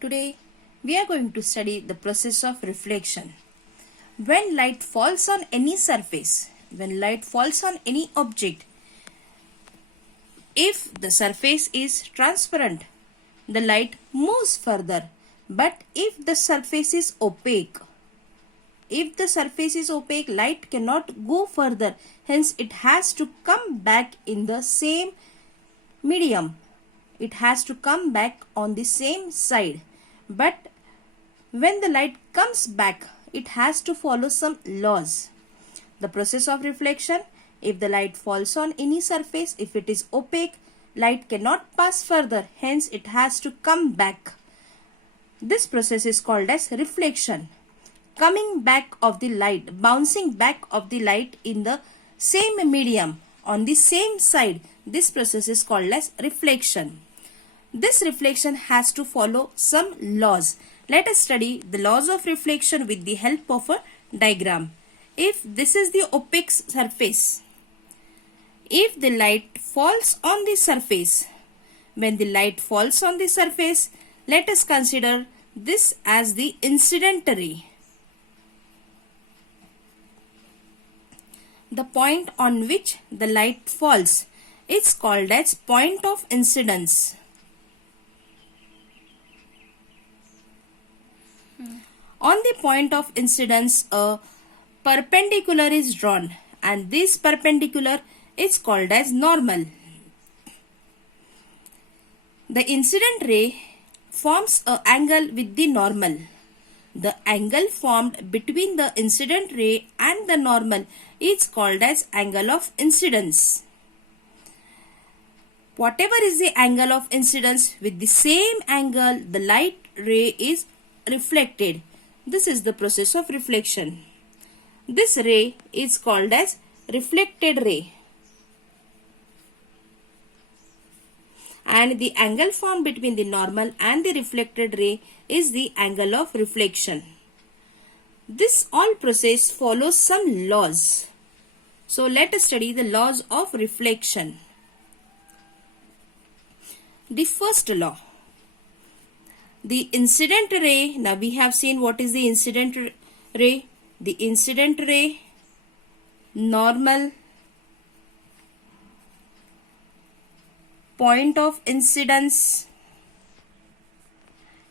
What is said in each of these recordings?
Today we are going to study the process of reflection. When light falls on any surface, when light falls on any object, if the surface is transparent, the light moves further. But if the surface is opaque, light cannot go further. Hence, it has to come back in the same medium. It has to come back on the same side. But when the light comes back, it has to follow some laws. The process of reflection: if the light falls on any surface, if it is opaque, light cannot pass further. Hence, it has to come back. This process is called as reflection. Coming back of the light, bouncing back of the light in the same medium, on the same side. This process is called as reflection. This reflection has to follow some laws. Let us study the laws of reflection with the help of a diagram. If this is the opaque surface, if the light falls on the surface, when the light falls on the surface, let us consider this as the incident ray. The point on which the light falls is called as point of incidence. On the point of incidence, a perpendicular is drawn, and this perpendicular is called as normal. The incident ray forms an angle with the normal. The angle formed between the incident ray and the normal is called as angle of incidence. Whatever is the angle of incidence, with the same angle the light ray is reflected. This is the process of reflection. This ray is called as reflected ray. And the angle formed between the normal and the reflected ray is the angle of reflection. This all process follows some laws. So let us study the laws of reflection. The first law. The incident ray, now we have seen what is the incident ray. The incident ray, normal, point of incidence,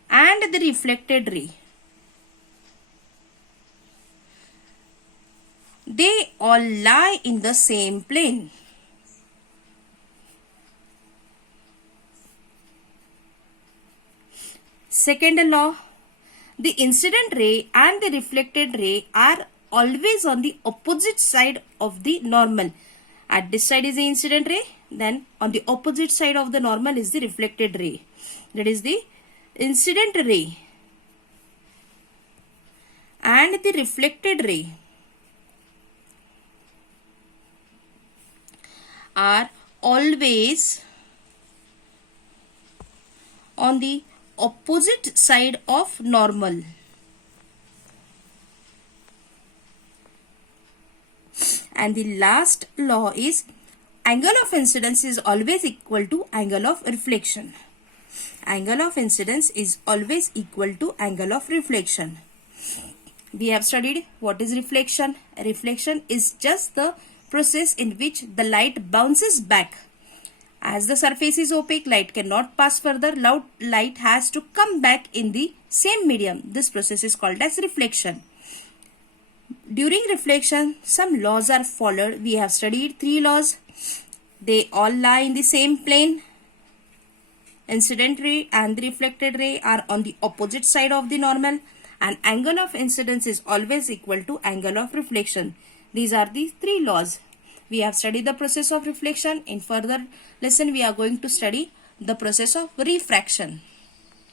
and the reflected ray. They all lie in the same plane. Second law, the incident ray and the reflected ray are always on the opposite side of the normal. At this side is the incident ray, then on the opposite side of the normal is the reflected ray. That is the incident ray and the reflected ray are always on the opposite side of normal. And the last law is angle of incidence is always equal to angle of reflection. Angle of incidence is always equal to angle of reflection. We have studied what is reflection. Reflection is just the process in which the light bounces back. As the surface is opaque, light cannot pass further. Light has to come back in the same medium. This process is called as reflection. During reflection, some laws are followed. We have studied 3 laws. They all lie in the same plane. Incident ray and the reflected ray are on the opposite side of the normal. And angle of incidence is always equal to angle of reflection. These are the 3 laws. We have studied the process of reflection. In further lesson, we are going to study the process of refraction.